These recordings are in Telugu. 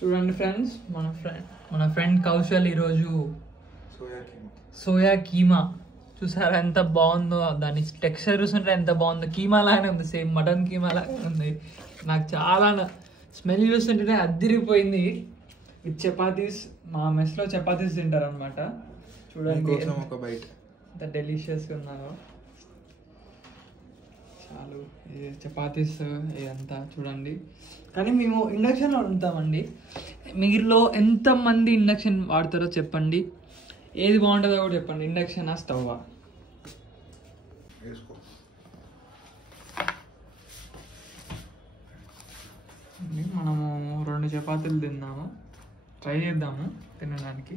చూడండి ఫ్రెండ్స్, మన ఫ్రెండ్ కౌశల్ ఈరోజు సోయా కీమా చూసారా ఎంత బాగుందో. దాని టెక్స్చర్ చూస్తుంటే ఎంత బాగుందో. కీమా లాగానే ఉంది, సేమ్ మటన్ కీమా లాగానే ఉంది. నాకు చాలా స్మెల్ చూస్తుంటేనే అద్దిరిపోయింది. విత్ చపాతీస్, మా మెస్లో చపాతీస్ తింటారు అనమాట. చూడండి ఎంత డెలిషియస్గా ఉన్నారో. చాలు ఇది చపాతీస్ ఇదంతా చూడండి. కానీ మేము ఇండక్షన్లో వండుతామండి. మీలో ఎంతమంది ఇండక్షన్ వాడతారో చెప్పండి. ఏది బాగుంటుందో కూడా చెప్పండి, ఇండక్షనా స్టవ్వా? మనము 2 చపాతీలు తిన్నాము, ట్రై చేద్దాము తినడానికి.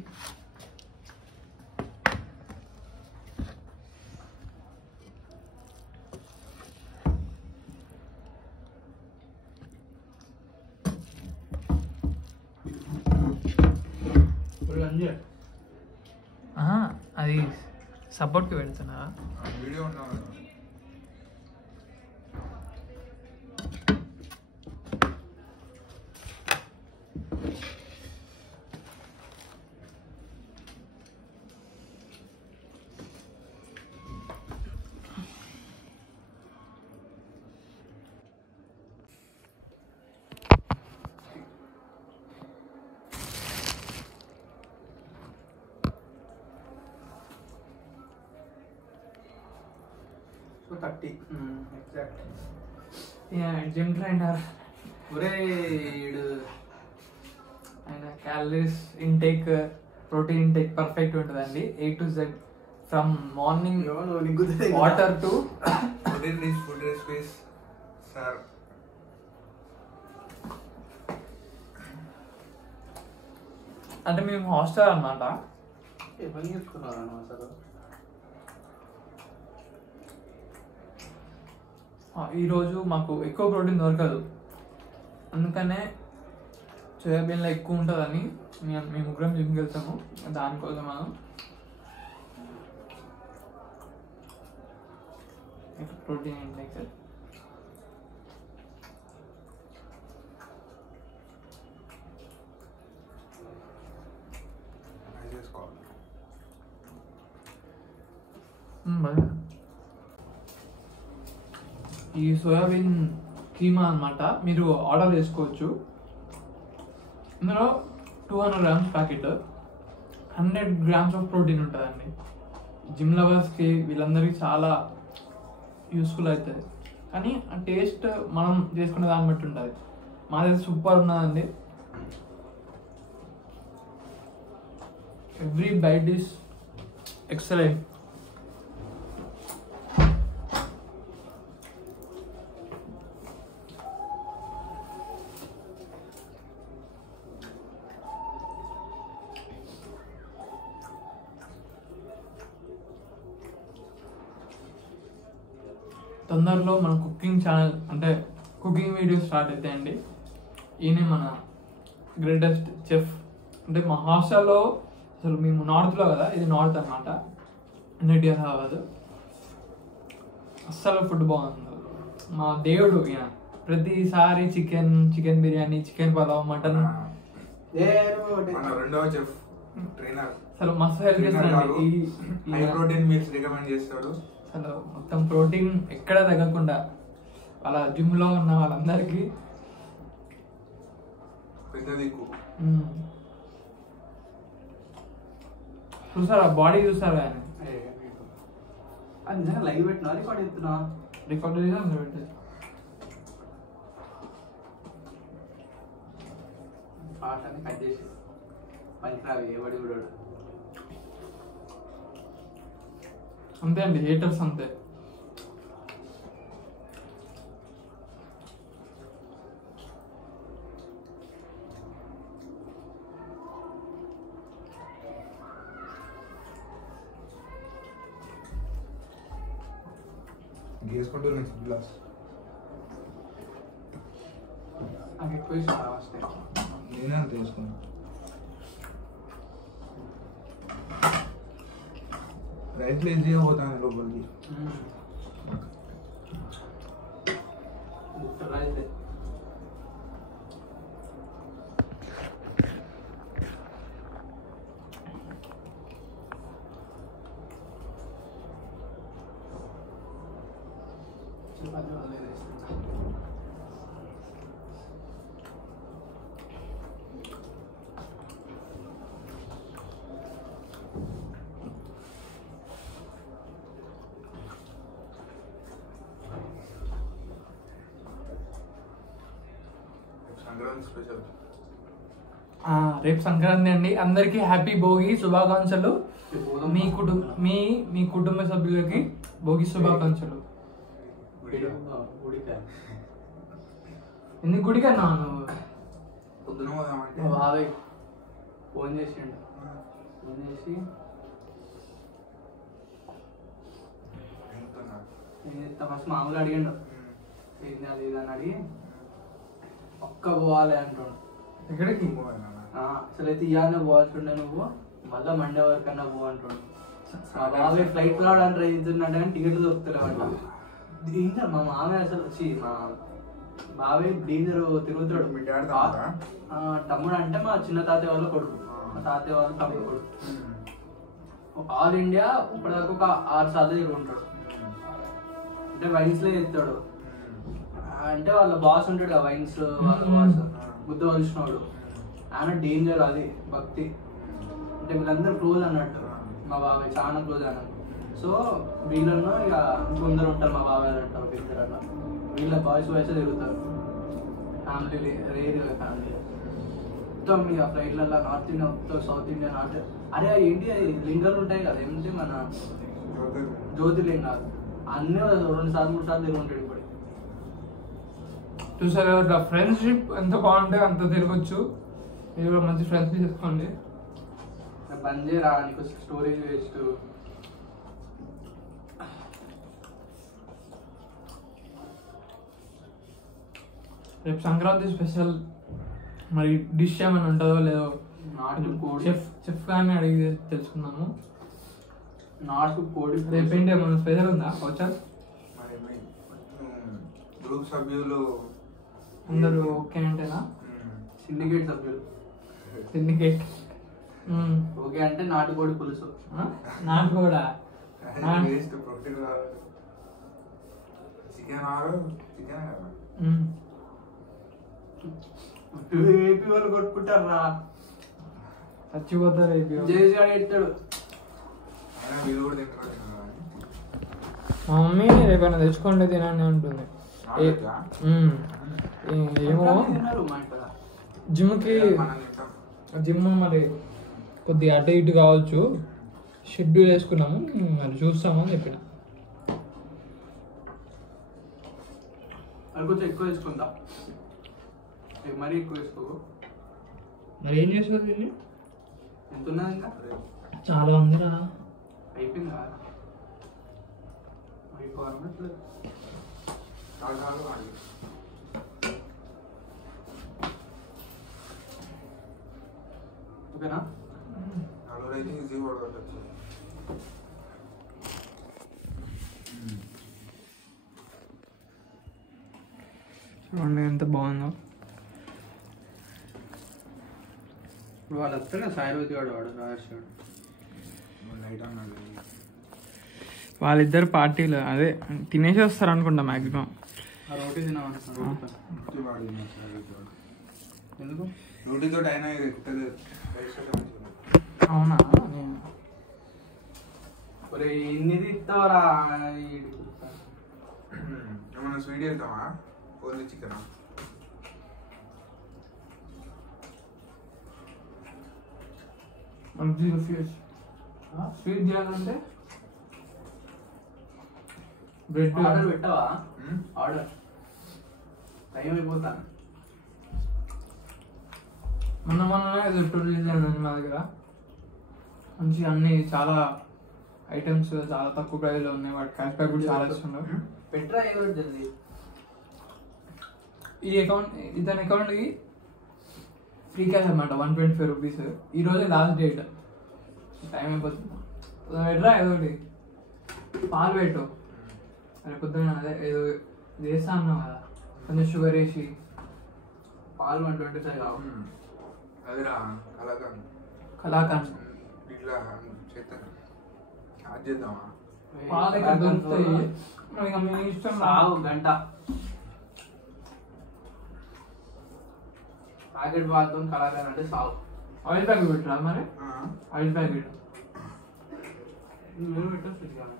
అది సపోర్ట్కి పెడుతున్నా వీడియో. జిమ్ ట్రైనర్ ఆయన calories intake, protein intake perfect ఉంటుందండి. A to Z from morning water to food recipes. Sir అంటే మేము హాస్టల్ అన్నమాట. ఈరోజు మాకు ఎక్కువ ప్రోటీన్ దొరకదు, అందుకనే సోయాబీన్లో ఎక్కువ ఉంటుందని మేము ముగ్గురం జిమ్కి వెళ్తాము. దానికోసం మనం ప్రోటీన్ ఇంటేక్. ఈ సోయాబీన్ కీమా అన్నమాట మీరు ఆర్డర్ చేసుకోవచ్చు. ఇందులో 200 grams packet, 100 grams of protein ఉంటుందండి. జిమ్ లవర్స్కి వీళ్ళందరికీ చాలా యూస్ఫుల్ అవుతుంది. కానీ ఆ టేస్ట్ మనం చేసుకునే దాన్ని బట్టి ఉంటుంది. మాది సూపర్ ఉన్నదండి. Every byte is excellent. తొందరలో మన కుకింగ్ ఛానల్ అంటే కుకింగ్ వీడియోస్ స్టార్ట్ అవుతాయండి. ఈయన మన గ్రేటెస్ట్ చెఫ్. అంటే మా హాస్టల్లో అసలు మేము నార్త్లో కదా, ఇది నార్త్ అన్నమాట, ఎన్ఐటిఆర్ హైదరాబాద్. అస్సలు ఫుడ్ బాగుంది. మా దేవుడు ఈయన. ప్రతిసారి chicken biryani, chicken pulao, mutton. రెండవ చెఫ్ ట్రైనర్. అసలు మస్తు హెల్ప్ చేస్తాడండి. హై ప్రోటీన్ మీల్స్ రికమెండ్ చేస్తాడు. అసలు మొత్తం ప్రోటీన్ ఎక్కడ తగ్గకుండా వాళ్ళ జిమ్లో ఉన్న వాళ్ళందరికీ పెద్ద దిక్కు. చూసారా బాడీ, చూసారా ఆయన నిజంగా లైవ్ పెట్టినా రికార్డ్ ఎత్తున్నా? రికార్డ్ పెట్టేది. పాటని కట్ చేసి పనికిరావి ఎవడి కూడా. అంతే అండి, హేటర్స్ అంతే. గేసుకుంటూ నెక్స్ట్ గ్లాస్ నాకు ఎక్కువ ఇష్టం వస్తాయి. నేనే అంత వేసుకున్నాను. రైట్ ఈజీగా పోతాను లోపలికి. Right Sankranti special. రేపు సంక్రాంతి అండి. అందరికీ హ్యాపీ భోగి శుభాకాంక్షలు. మీ కుటుంబ సభ్యులకి భోగి శుభాకాంక్షలు. ఎందుకు గుడికన్నా నువ్వు? పొద్దున పోదామంటే బాబాయ్ ఫోన్ చేసిండు. ఫోన్ చేసి ఫస్ట్ మామూలు అడిగిండు ఏంది అది ఇది అని అడిగి ఒక్క పోవాలి అంటుండు. ఎక్కడికి? అసలు అయితే ఇవాళ పోవాల్సి ఉండే నువ్వు మళ్ళీ మండే వరకన్నా పో అంటుండు. మా బాబాయ్ ఫ్లైట్ రావడానికి ట్రై చేస్తున్నట్టు కానీ టికెట్లు దొరుకుతలేవు. ఇంకా మా మామయ్య అసలు వచ్చి మా బాబాయ్ డేంజర్ తిరుగుతాడు. మీ డాడీ తమ్ముడు అంటే మా చిన్న తాతయ్య వాళ్ళ కొడుకు, మా తాతయ్య వాళ్ళ తమ్ముడు కొడుకు. ఆల్ ఇండియా ఇప్పటిదాకా ఒక 6 సార్లు తిరుగుంటాడు. అంటే వైన్స్ లో చేస్తాడు. అంటే వాళ్ళ బాస్ ఉంటాడు కదా వైన్స్ వాళ్ళ బాస్ బుద్ధ వలసినవాడు. ఆయన డేంజర్, అది భక్తి. అంటే వీళ్ళందరూ క్లోజ్ అన్నట్టు. మా బాబాయ్ చాలా క్లోజ్ అన్నట్టు. సో వీళ్ళను ఇక కొందరు ఉంటారు మా బాబాయ్ అంటారు ఇద్దరు అట్లా. వీళ్ళ బాయ్స్ వయసు తిరుగుతారు. ఫ్యామిలీ రేర్ ఫ్యామిలీ మొత్తం ఇక ఫ్లైట్లలో నార్త్ ఇండియా మొత్తం సౌత్ ఇండియా నార్త్. అరే ఏంటి లింగాలు ఉంటాయి కదా ఏంటి మన జ్యోతిర్లింగాలు అన్నీ 2 సార్లు 3 సార్లు తిరుగుంటాడు ఇప్పుడు. చూసారు కదా ఫ్రెండ్షిప్ ఎంత బాగుంటే అంత తిరగచ్చు. మీరు కూడా మంచి ఫ్రెండ్స్ తీసుకోండి. బంద్ చేయరా నీకు స్టోరేజ్ వేస్ట్. రేపు సంక్రాంతి స్పెషల్ మరి డిష్ ఏమైనా ఉంటుందో లేదో చెఫ్ కానీ అడిగి తెలుసుకున్నాము. నాటు కోడి రేపు ఏంటి ఏమైనా స్పెషల్ ఉందా? వచ్చా గ్రూప్ సభ్యులు అందరూ ఓకే అంటేనా? సిండికేట్ సభ్యులు సిండికేట్ ఓకే అంటే నాటుకోడి పులుసు. నాకు కూడా ప్రోటీన్ చికెన్ చికెన్ కదా ఏపీ వాళ్ళు కొట్టుకుంటారా? చచ్చిపోతారు ఏపీ జేసీ గారు ఎత్తాడు. వీళ్ళు కూడా తింటారు. మా మమ్మీ రేపైనా తెచ్చుకోండి తినండి అంటుంది. ఏమో జిమ్ మరి కొద్దిగా అటు ఇటు కావచ్చు, షెడ్యూల్ వేసుకున్నాము, మరి చూస్తామని చెప్పిన. అది కొంచెం ఎక్కువ వేసుకుందా, మరీ ఎక్కువ వేసుకో. మరి ఏం చేస్తుంది దీన్ని? ఎంత ఉన్నది ఇంకా? చాలా ఉందిరా. అయిపోయిందా? అయిపోవాలి. ఓకేనా? నలుగురైతే ఈజీ పడవచ్చు. చూడండి ఎంత బాగుందో. ఇప్పుడు వాళ్ళు వస్తారు కదా సాయిరోజు వాడు రాజేశ్వరుడు నైట్ అన్నాడు. వాళ్ళిద్దరు పార్టీలు అదే తినేసి వస్తారు అనుకుంటా మ్యాక్సిమం. ఆ రోటీ తినామనుకున్నాను. ఎందుకు రోటీతో అయినా ఎక్కుతుంది. అవునా? ఎన్ని తిస్తావరా? ఏమన్నా స్వీట్ వెళ్తామా? Only chicken. స్వీట్ చేయాలంటే బ్రెడ్ ఆర్డర్ పెట్టవా? ఆర్డర్ టైం అయిపోతాను. మొన్ననే రిలీజ్ అయిందండి మా దగ్గర. మంచి అన్ని చాలా ఐటమ్స్ చాలా తక్కువ ప్రైస్లో ఉన్నాయి. వాటి క్యాష్ బ్యాక్ కూడా చాలా ఇస్తున్నారు. పెట్రా ఏదో జల్దీ. ఈ అకౌంట్ ఇతని అకౌంట్కి ఫ్రీ క్యాష్ అనమాట 125 రూపీస్. ఈరోజే లాస్ట్ డేట్. టైం అయిపోతుంది. పెట్టరా ఏదో ఒకటి. పాలు పెట్టు. అరే పొద్దున్న అదే ఏదో వేస్తా అన్నావు కదా, కొంచెం షుగర్ వేసి. పాలు 125 కావు. అదిరా కలాకాండ్. కలాకాండ్ ఇట్లా చేద్దాం. అది చేద్దామా? పాలు ఇక్కడ దొరుకుతాయి ఇక మీ ఇష్టం సాగు గంట ప్యాకెట్ పాలతో కళాకారు అంటే సాగు. ఆయిల్ ప్యాకెట్ పెట్టరా మరి? ఆయిల్ ప్యాకెట్ మీరు పెట్టచ్చు కానీ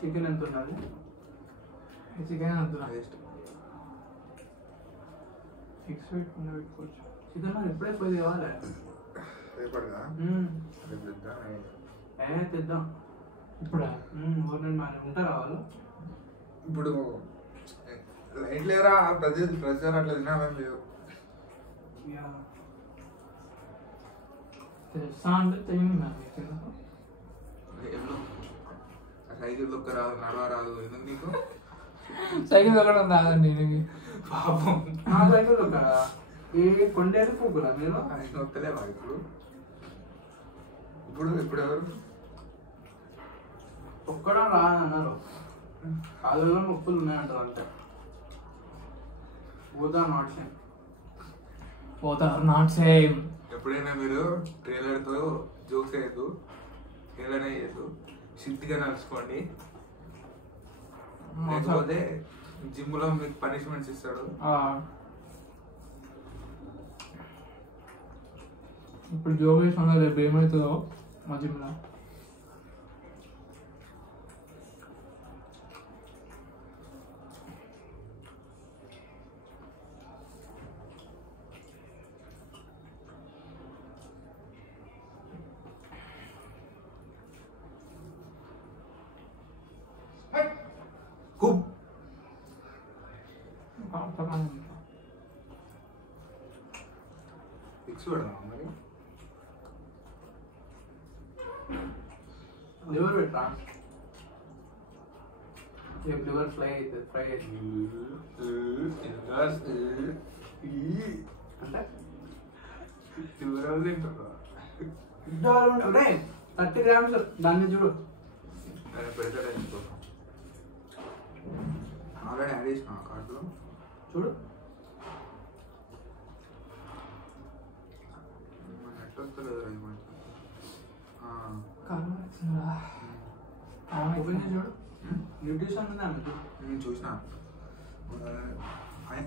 చికెన్ ఎంత ఉన్నది? చికెన్ అంటున్నా టేస్ట్ ఫిక్స్ పెట్టుకుని పెట్టుకోవచ్చు. చికెన్ మరి ఎప్పుడే పోయి కావాలి రేపటిదా రేపు తెద్దాం. తెద్దాం ఇప్పుడా? ఊరిని మరి ఉంటారా వాళ్ళు? ఇప్పుడు లైట్ లేరా ప్రజలు అట్లా తినాలని లేదు. తెలుసా అంటే తెలియదు మ్యామ్ మీకు. సైకిల్ దొక్క రాదు, నడవ రాదు, ఎందుకు నీకు? సైకిల్ దొక్కడం రాదండి నేను. పాపం నా సైకిల్ ఒక ఏ కొండేది పోకురా మీరు? ఆయన వస్తలేవా ఇప్పుడు? ఇప్పుడు ఎవరు ఒక్కడా రా అన్నారు. కాలులో నొప్పులు ఉన్నాయంటారు అంతే. పోతా నాట్ సేమ్. పోతారు నాట్ సేమ్. ఎప్పుడైనా మీరు ట్రైలర్తో జోక్స్ వేయద్దు, ట్రైలర్ వేయద్దు, సిద్ధిగా నడుచుకోండి. లేకపోతే జిమ్లో మీకు పనిష్మెంట్స్ ఇస్తాడు. ఇప్పుడు జోగేష్ అన్న రేపు ఏమవుతుందో మా జిమ్లో. ఫిక్స్ పెడదాం మరి. లివర్ పెట్టా లివర్ ఫ్రై అవుతుంది అంటే 30 grams దాన్ని చూడు. పెడతాడు ఆల్రెడీ యాడ్ చేసిన కార్డులో చూడు నెట్ వస్తలేదు. ఓపెన్ చేసి చూడు. న్యూట్రిషన్ ఉంది ఆమె చూడు. నేను చూసిన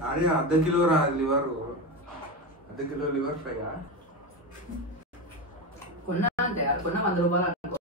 అదే అర్ధ కిలో రా లివర్, అర్ధ కిలో లివర్ ఫ్రైగా కొన్నా అంతే కొన్నా 100 రూపాయలు అనుకో.